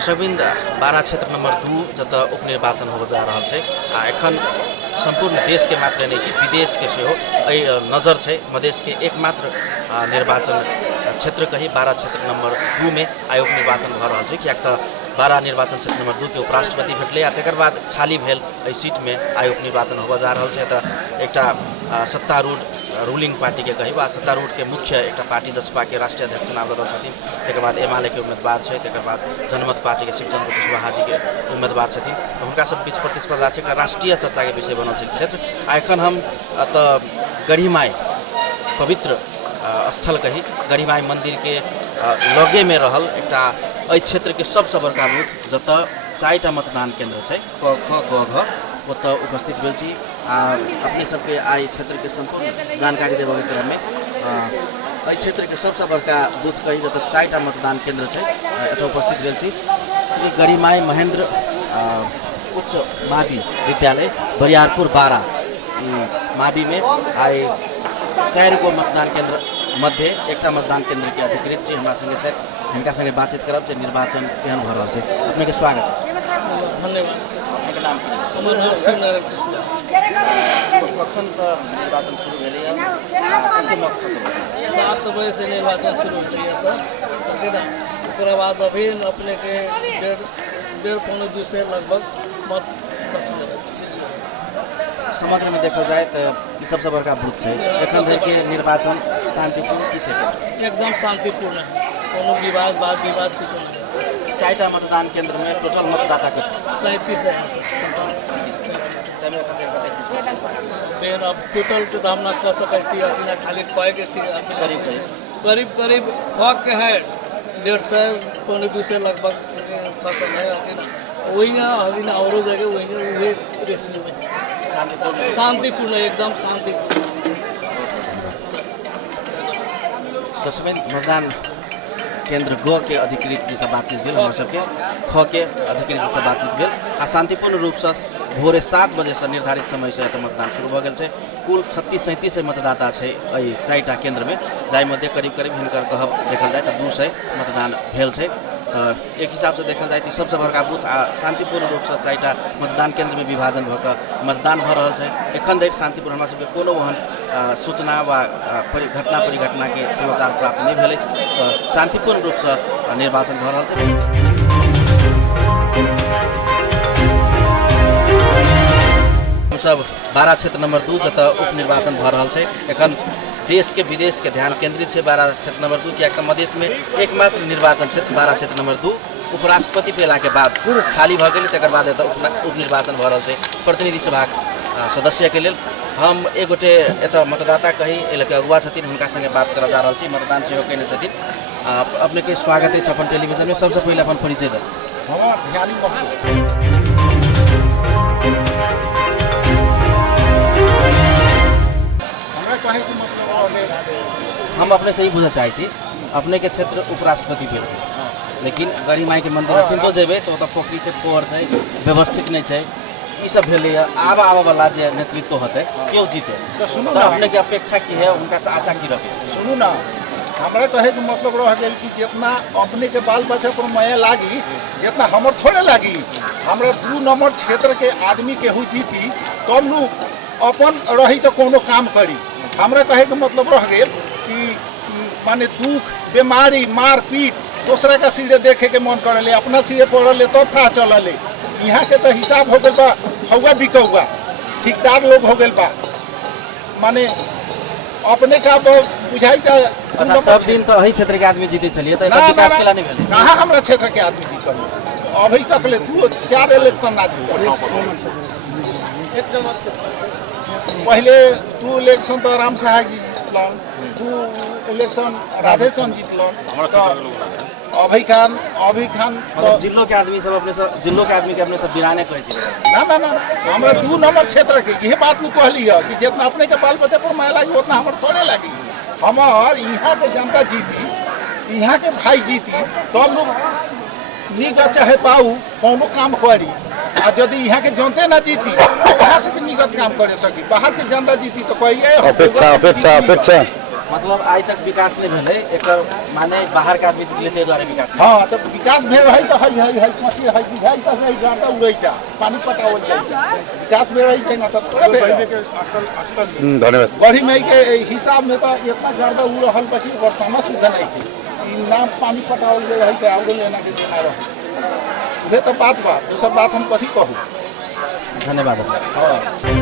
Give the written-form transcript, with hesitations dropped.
दर्शकबिंद 12 क्षेत्र नंबर 2 जत उपनिर्वाचन हो जा रहा है एखन संपूर्ण देश के मात्र नहीं कि विदेश के से हो नजर है मधेश के एकमात्र निर्वाचन क्षेत्र कही 12 क्षेत्र नंबर 2 में आयोग निर्वाचन भ रहा है क्या तो 12 निर्वाचन क्षेत्र नंबर 2 के उपराष्ट्रपति भेटले आ तकर बाद खाली भेल सीट में आयोग निर्वाचन हो जा रहा है तो एक सत्तारूढ़ रूलिंग पार्टी के कही सत्तारूढ़ के मुख्य एक पार्टी जसपा के राष्ट्रीय अध्यक्ष चुनाव लड़ छथिन तकर बाद एमाले के उम्मीदवार है तकर बाद जनमत पार्टी के शिवचंद्र कुशवाहा जी के उम्मीदवार छथिन तो उनका सब बीच प्रतिस्पर्धा है राष्ट्रीय चर्चा के विषय बनल क्षेत्र एखन हम तो गढ़ीमाई पवित्र स्थल कही गढ़ीमाई मंदिर के लगे में रहल एक क्षेत्र के सबसे बड़का बूथ जत 4टा मतदान केंद्र है क ख ग घ ओत उपस्थित भेल छी अपने सबके आई क्षेत्र के संपूर्ण जानकारी देवे के क्रम में क्षेत्र के सबसे बड़का बूथ कही जत 4टा मतदान केंद्र है एत उपस्थित भेल छी श्री गढ़ीमाई महेंद्र उच्च मावी विद्यालय बरियारपुर 12 मावी में आई 4 गो मतदान केंद्र मध्य एक मतदान केंद्र के अधिकृत जी हमारा संगे छथि हिनका संगे बातचीत करब जे निर्वाचन केहन भ रहल छै अपने के स्वागत है। धन्यवाद। अपने नाम की हमर नाम श्री नारायण कृष्ण। कखन से निर्वाचन शुरू भेलै है 7 बजे से निर्वाचन शुरू भेलै सर ओकरा बाद अभी अपने के डेढ़ पौने 2 से लगभग मत समग्र में देखा जाए तो ये सबसे बड़का बूथ है एखन धरि के निर्वाचन शांतिपूर्ण की छै एकदम शांतिपूर्ण है कोनो विवाद वाद विवाद कुछ नहीं 4टा मतदान केंद्र में टोटल मतदाता के 37 है फिर अब टोटल तो हम ना कह सकै छी अपना खाली कहे के छी करीब करीब हक के है 150 पौने 2 से लगभग फसल है वही ना और जगह वही रेशियो में शांतिपूर्ण एकदम शांतिपूर्ण। दसवें मतदान केंद्र ग के अधिकृत जी से बातचीत भेल हम सबके ख के अधिकृत जी से बातचीत भेल आ शांतिपूर्ण रूप से भोरे 7 बजे से निर्धारित समय से मतदान शुरू हो गए कुल 36-37 मतदाता है 4टा केंद्र में जाय मध्य करीब हिनकर कहब देखल जाए तो 200 मतदान भेल है एक हिसाब से देखल जाए तो सबसे बड़का बूथ आ शांतिपूर्ण रूप से 4टा मतदान केंद्र में विभाजन भऽ मतदान भ रहा है एखन धरि शांतिपूर्ण हमरा सबके कोनो ओहन सूचना व घटना परिघटना के समाचार प्राप्त नहीं भेल शांतिपूर्ण रूप से निर्वाचन भ रहा है। हम सब 12 क्षेत्र नंबर 2 जत उपनिर्वाचन भ रहा है एखन देश के विदेश के ध्यान केंद्रित है 12 क्षेत्र नंबर 2 क्या मधेश में एकमात्र निर्वाचन क्षेत्र 12 क्षेत्र नंबर 2 उपराष्ट्रपति पेला के बाद खाली भ गई तकर बाद उपनिर्वाचन भ रहा है प्रतिनिधि सभा सदस्य के लिए हम एक गोटे एत मतदाता कही के अगुआ छथिन हुनका संगे बात कर जा रहा छी मतदान सेहो कने छथिन अपने के स्वागत है अपन टेलीविजन में सबसे पहले अपन परिचय दे हम अपने से ही बुझे चाहे अपने के क्षेत्र उपराष्ट्रपति भेल लेकिन गढ़ीमाई के मंदिर किंतु जेबे तो पोखरी है पोर है व्यवस्थित नहीं है ई सब भेले आबा वाला जे नेतृत्व होते क्यों जीते तो सुनू तो अपने के अपेक्षा की है उनका से आशा की रखे सुनू ना हमारा कहे के मतलब रह गई कि जितना अपने के बाल बच्चा पर माया लागी जितना हमर थोड़े लागी हमरा 2 नंबर क्षेत्र के आदमी केहू जीती तब लोग अपन रही तो कोनो काम करी हमरा कहे के मतलब रह गए कि माने दुख बीमारी मारपीट दूसरा का सीढ़े देखे के मन कर ले अपना सीढ़े पड़ ले तब था चल ले यहाँ के तो हिसाब हो गए बा हौआ बिकौआ ठेकेदार लोग हो गए बा माने अपने का बुझाई था सब दिन तो वही क्षेत्र के आदमी जीते चलिए तो विकास के नहीं भेले कहाँ हमरा क्षेत्र के आदमी जीतल अभी तक ले 2-4 इलेक्शन ना जीतल पहले 2 इलेक्शन तो राम साहा जी जीतलन 2 इलेक्शन राधे चंद जीतलन अभी खान जिलों के आदमी सब अपने सब बिराने कहे छी ना हमरा 2 नंबर क्षेत्र के यही बात नहीं कहली है कि जितना अपने के बाल बच्चा पर माया लगी उतना हमारे थोड़े लगी हमार यहाँ के जनता जीती यहाँ के भाई जीती तो हम लोग निगत चाहे पाऊ कोनो काम करी आ यदि यहाँ के जनते ना जीती तो कहाँ से निगत काम करे सकी बाहर के जनता जीती तो कहिए अपेक्षा मतलब आइ तक विकास नहीं भेलै, एकर माने बाहर के आदमी जितले ते द्वारा विकास नहीं। हाँ, तो विकास भेल रही तो है कथी है बुझाइल तो से गाता उड़ैता पानी पटावल जाइता विकास भेल रही ना तो थोड़े भेल। धन्यवाद। गढ़ी मई के हिसाब में तो इतना गर्दा उड़ रहल बाकी बरसाना सुविधा नहीं थी, ई नाम पानी पटावल गेल रही तो आउरो लेना के देना रहे। उहे तो बात दूसर बात हम कथी कहूँ। धन्यवाद। हाँ।